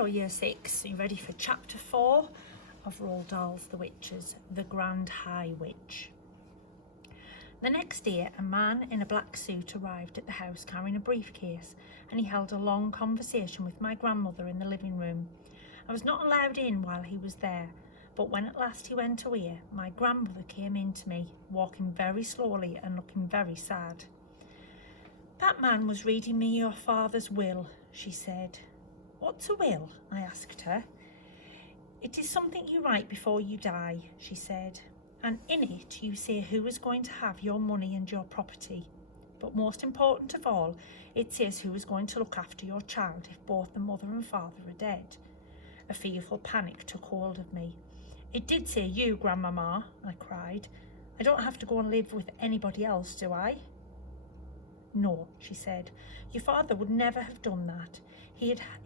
Hello Year 6, are you ready for Chapter 4 of Roald Dahl's The Witches, The Grand High Witch? The next day, a man in a black suit arrived at the house carrying a briefcase, and he held a long conversation with my grandmother in the living room. I was not allowed in while he was there, but when at last he went away, my grandmother came in to me, walking very slowly and looking very sad. "That man was reading me your father's will," she said. "What's a will?" I asked her. "It is something you write before you die," she said, "and in it you say who is going to have your money and your property. But most important of all, it says who is going to look after your child if both the mother and father are dead." A fearful panic took hold of me. "It did say you, Grandmama," I cried. "I don't have to go and live with anybody else, do I?" "No," she said. "Your father would never have done that.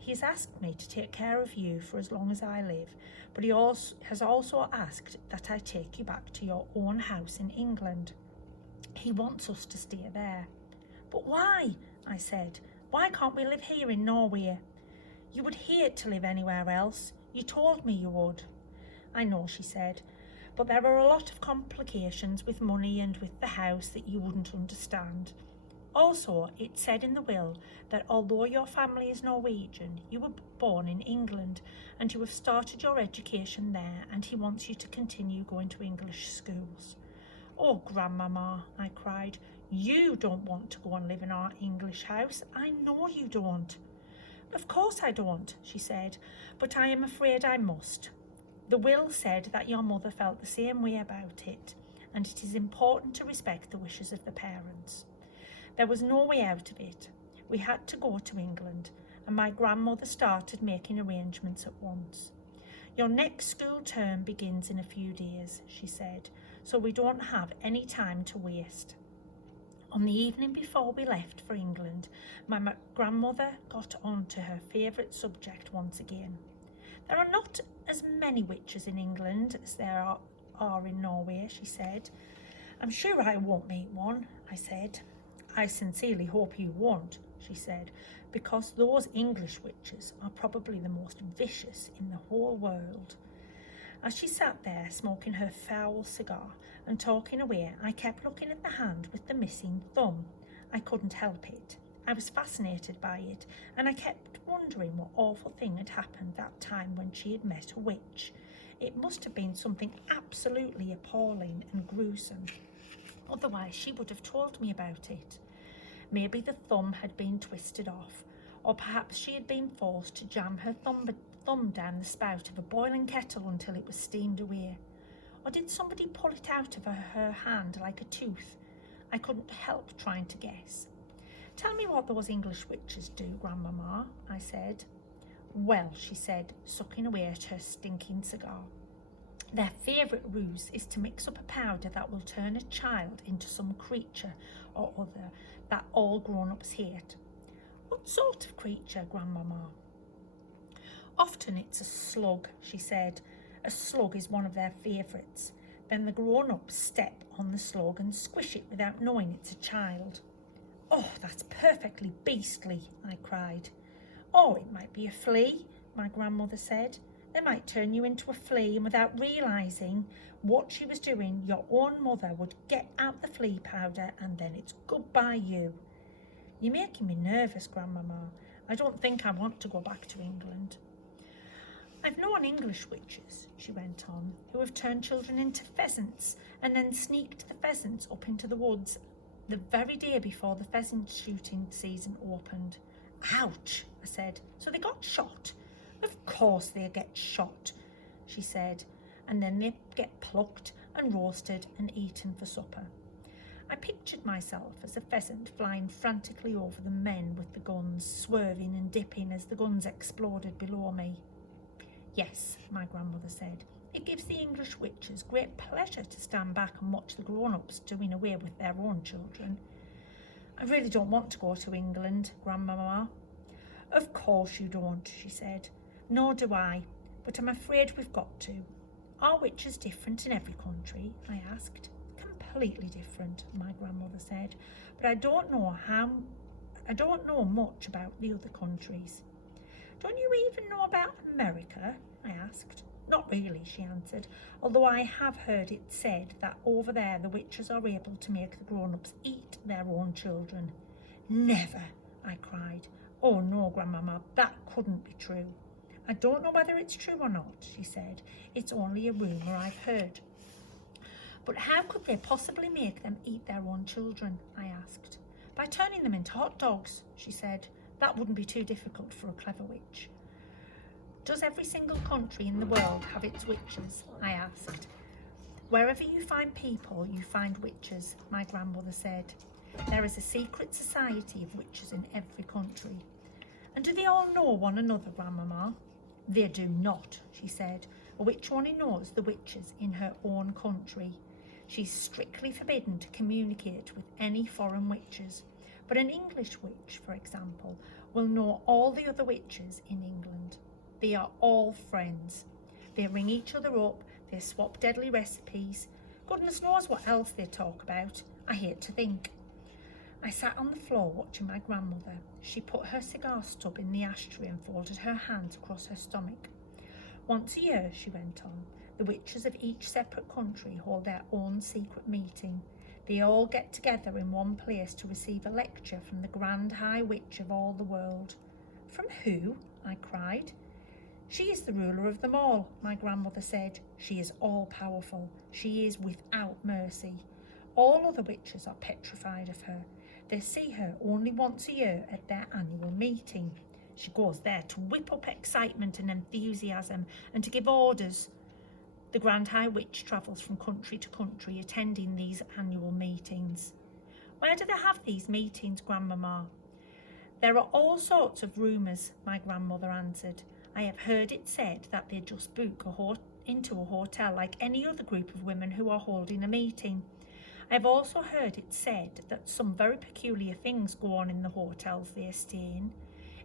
He's asked me to take care of you for as long as I live, but he has also asked that I take you back to your own house in England. He wants us to stay there." "But why?" I said. "Why can't we live here in Norway?" "You would hate to live anywhere else. You told me you would." "I know," she said, "but there are a lot of complications with money and with the house that you wouldn't understand. Also, it said in the will that although your family is Norwegian, you were born in England and you have started your education there, and he wants you to continue going to English schools." "Oh, Grandmama," I cried, "you don't want to go and live in our English house. I know you don't." "Of course I don't," she said, "but I am afraid I must. The will said that your mother felt the same way about it, and it is important to respect the wishes of the parents." There was no way out of it. We had to go to England, and my grandmother started making arrangements at once. "Your next school term begins in a few days," she said, "so we don't have any time to waste." On the evening before we left for England, my grandmother got on to her favourite subject once again. "There are not as many witches in England as there are in Norway," she said. "I'm sure I won't meet one," I said. "I sincerely hope you won't," she said, "because those English witches are probably the most vicious in the whole world." As she sat there smoking her foul cigar and talking away, I kept looking at the hand with the missing thumb. I couldn't help it. I was fascinated by it, and I kept wondering what awful thing had happened that time when she had met a witch. It must have been something absolutely appalling and gruesome. Otherwise, she would have told me about it. Maybe the thumb had been twisted off, or perhaps she had been forced to jam her thumb down the spout of a boiling kettle until it was steamed away. Or did somebody pull it out of her hand like a tooth? I couldn't help trying to guess. "Tell me what those English witches do, Grandmama," I said. "Well," she said, sucking away at her stinking cigar, "their favourite ruse is to mix up a powder that will turn a child into some creature or other that all grown-ups hate." "What sort of creature, Grandmama?" "Often it's a slug," she said. "A slug is one of their favourites. Then the grown-ups step on the slug and squish it without knowing it's a child." "Oh, that's perfectly beastly," I cried. "Oh, it might be a flea," my grandmother said. "They might turn you into a flea, and without realising what she was doing, your own mother would get out the flea powder, and then it's goodbye you." "You're making me nervous, Grandmama. I don't think I want to go back to England." "I've known English witches," she went on, "who have turned children into pheasants and then sneaked the pheasants up into the woods the very day before the pheasant shooting season opened." "Ouch," I said. "So they got shot?" "Of course they get shot," she said, "and then they get plucked and roasted and eaten for supper." I pictured myself as a pheasant flying frantically over the men with the guns, swerving and dipping as the guns exploded below me. "Yes," my grandmother said, "it gives the English witches great pleasure to stand back and watch the grown-ups doing away with their own children." "I really don't want to go to England, Grandmama." "Of course you don't," she said. "Nor do I, but I'm afraid we've got to." "Are witches different in every country?" I asked. "Completely different," my grandmother said, "but I don't know much about the other countries." Don't you even know about America? I asked. Not really, she answered, although I have heard it said that over there the witches are able to make the grown-ups eat their own children. Never, I cried. Oh no, Grandmama, that couldn't be true. I don't know whether it's true or not, she said. It's only a rumour I've heard. But how could they possibly make them eat their own children? I asked. By turning them into hot dogs, she said. That wouldn't be too difficult for a clever witch. Does every single country in the world have its witches? I asked. Wherever you find people, you find witches, my grandmother said. There is a secret society of witches in every country. And do they all know one another, Grandmama? They do not, she said. A witch only knows the witches in her own country. She's strictly forbidden to communicate with any foreign witches. But an English witch, for example, will know all the other witches in England. They are all friends. They ring each other up, they swap deadly recipes. Goodness knows what else they talk about. I hate to think. I sat on the floor watching my grandmother. She put her cigar stub in the ashtray and folded her hands across her stomach. Once a year, she went on, the witches of each separate country hold their own secret meeting. They all get together in one place to receive a lecture from the Grand High Witch of all the world. From who? I cried. She is the ruler of them all, my grandmother said. She is all-powerful. She is without mercy. All other witches are petrified of her. They see her only once a year at their annual meeting. She goes there to whip up excitement and enthusiasm and to give orders. The Grand High Witch travels from country to country attending these annual meetings. Where do they have these meetings, Grandmama? There are all sorts of rumours, my grandmother answered. I have heard it said that they just book into a hotel like any other group of women who are holding a meeting. I have also heard it said that some very peculiar things go on in the hotels they stay in.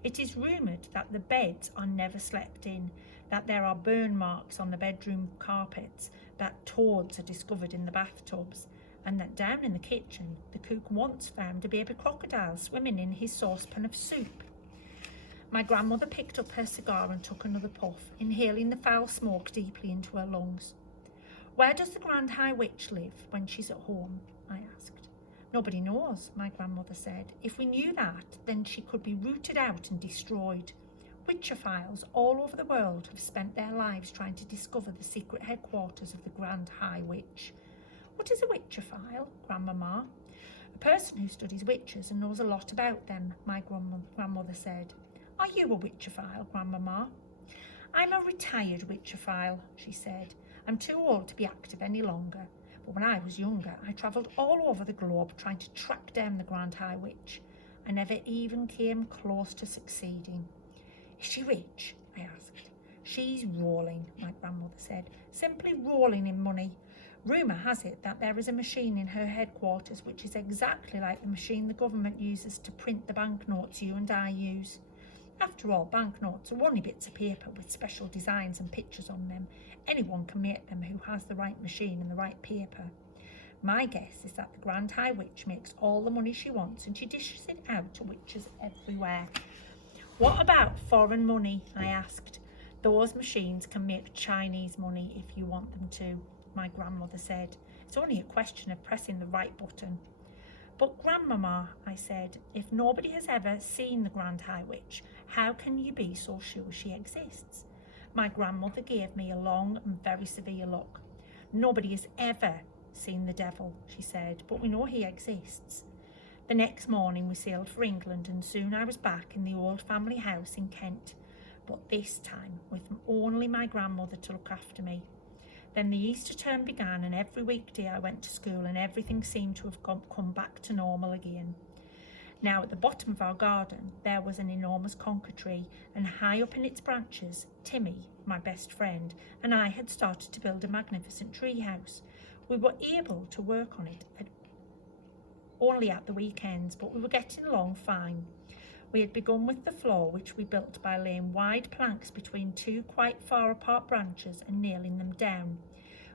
It is rumoured that the beds are never slept in, that there are burn marks on the bedroom carpets, that toads are discovered in the bathtubs, and that down in the kitchen the cook once found a baby crocodile swimming in his saucepan of soup. My grandmother picked up her cigar and took another puff, inhaling the foul smoke deeply into her lungs. Where does the Grand High Witch live when she's at home? I asked. Nobody knows, my grandmother said. If we knew that, then she could be rooted out and destroyed. Witchophiles all over the world have spent their lives trying to discover the secret headquarters of the Grand High Witch. What is a witchophile, Grandmama? A person who studies witches and knows a lot about them, my grandmother said. Are you a witchophile, Grandmama? I'm a retired witchophile, she said. I'm too old to be active any longer. But when I was younger, I travelled all over the globe trying to track down the Grand High Witch. I never even came close to succeeding. Is she rich? I asked. She's rolling, my grandmother said, simply rolling in money. Rumour has it that there is a machine in her headquarters which is exactly like the machine the government uses to print the banknotes you and I use. After all, banknotes are only bits of paper with special designs and pictures on them. Anyone can make them who has the right machine and the right paper. My guess is that the Grand High Witch makes all the money she wants and she dishes it out to witches everywhere. What about foreign money? I asked. Those machines can make Chinese money if you want them to, my grandmother said. It's only a question of pressing the right button. But Grandmama, I said, if nobody has ever seen the Grand High Witch, how can you be so sure she exists? My grandmother gave me a long and very severe look. Nobody has ever seen the devil, she said, but we know he exists. The next morning we sailed for England and soon I was back in the old family house in Kent, but this time with only my grandmother to look after me. Then the Easter term began and every weekday I went to school and everything seemed to have come back to normal again. Now at the bottom of our garden there was an enormous conker tree and high up in its branches Timmy, my best friend, and I had started to build a magnificent tree house. We were able to work on it only at the weekends, but we were getting along fine. We had begun with the floor, which we built by laying wide planks between two quite far apart branches and nailing them down.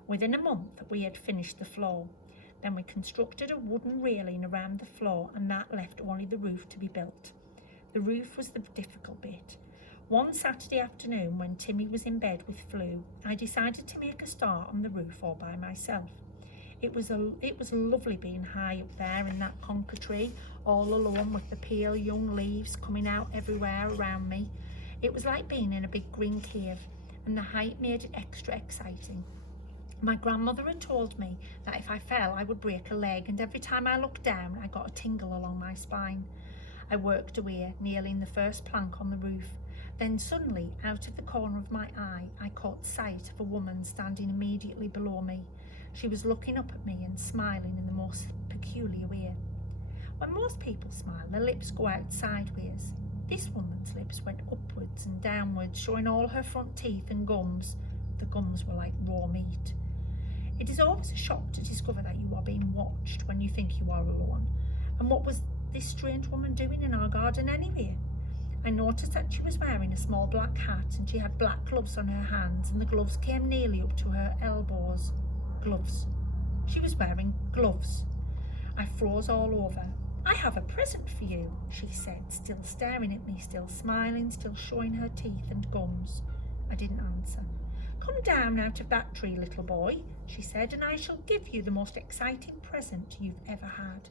Within a month we had finished the floor. Then we constructed a wooden railing around the floor and that left only the roof to be built. The roof was the difficult bit. One Saturday afternoon, when Timmy was in bed with flu, I decided to make a start on the roof all by myself. It was lovely being high up there in that conker tree, all alone with the pale young leaves coming out everywhere around me. It was like being in a big green cave, and the height made it extra exciting. My grandmother had told me that if I fell, I would break a leg, and every time I looked down, I got a tingle along my spine. I worked away, nailing the first plank on the roof. Then suddenly, out of the corner of my eye, I caught sight of a woman standing immediately below me. She was looking up at me and smiling in the most peculiar way. When most people smile, their lips go out sideways. This woman's lips went upwards and downwards, showing all her front teeth and gums. The gums were like raw meat. It is always a shock to discover that you are being watched when you think you are alone. And what was this strange woman doing in our garden anyway? I noticed that she was wearing a small black hat, and she had black gloves on her hands, and the gloves came nearly up to her elbows. Gloves. She was wearing gloves. I froze all over. "I have a present for you," she said, still staring at me, still smiling, still showing her teeth and gums. I didn't answer. "Come down out of that tree, little boy," she said, "and I shall give you the most exciting present you've ever had."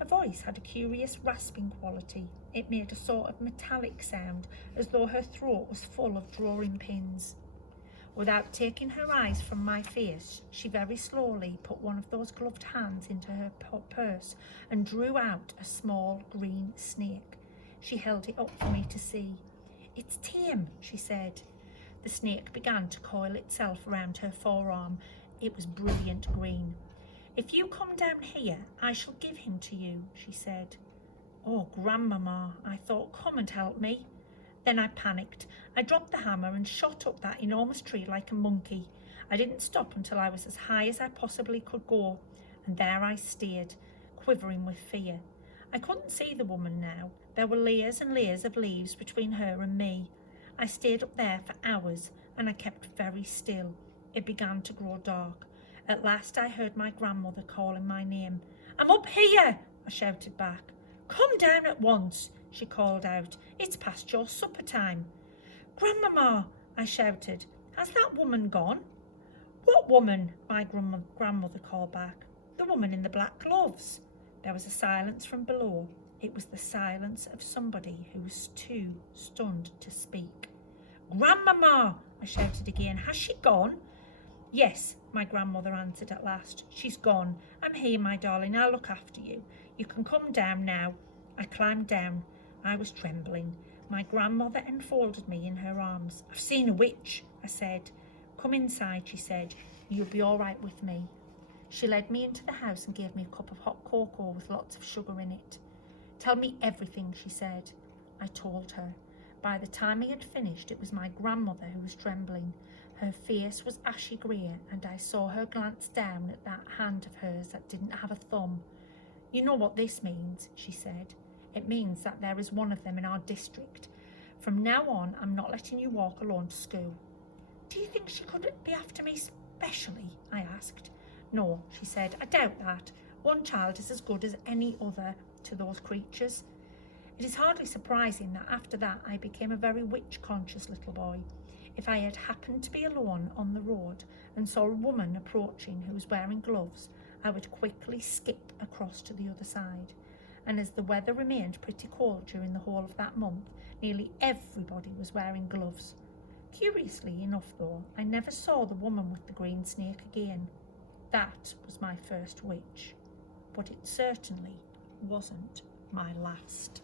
Her voice had a curious rasping quality. It made a sort of metallic sound, as though her throat was full of drawing pins. Without taking her eyes from my face, she very slowly put one of those gloved hands into her purse and drew out a small green snake. She held it up for me to see. "It's tame," she said. The snake began to coil itself around her forearm. It was brilliant green. "If you come down here, I shall give him to you," she said. "Oh, Grandmama," I thought, "come and help me." Then I panicked. I dropped the hammer and shot up that enormous tree like a monkey. I didn't stop until I was as high as I possibly could go, and there I stayed, quivering with fear. I couldn't see the woman now. There were layers and layers of leaves between her and me. I stayed up there for hours, and I kept very still. It began to grow dark. At last I heard my grandmother calling my name. "I'm up here," I shouted back. "Come down at once," she called out. "It's past your supper time." "Grandmama," I shouted, "has that woman gone?" "What woman?" my grandmother called back. "The woman in the black gloves." There was a silence from below. It was the silence of somebody who was too stunned to speak. "Grandmama," I shouted again, "has she gone?" "Yes," my grandmother answered at last. "She's gone. I'm here, my darling. I'll look after you. You can come down now." I climbed down. I was trembling. My grandmother enfolded me in her arms. "I've seen a witch," I said. "Come inside," she said. "You'll be all right with me." She led me into the house and gave me a cup of hot cocoa with lots of sugar in it. "Tell me everything," she said. I told her. By the time I had finished, it was my grandmother who was trembling. Her face was ashy grey, and I saw her glance down at that hand of hers that didn't have a thumb. "You know what this means," she said. "It means that there is one of them in our district. From now on, I'm not letting you walk alone to school." "Do you think she could be after me specially?" I asked. "No," she said, "I doubt that. One child is as good as any other to those creatures." It is hardly surprising that after that I became a very witch-conscious little boy. If I had happened to be alone on the road and saw a woman approaching who was wearing gloves, I would quickly skip across to the other side. And as the weather remained pretty cold during the whole of that month, nearly everybody was wearing gloves. Curiously enough, though, I never saw the woman with the green snake again. That was my first witch, but it certainly wasn't my last.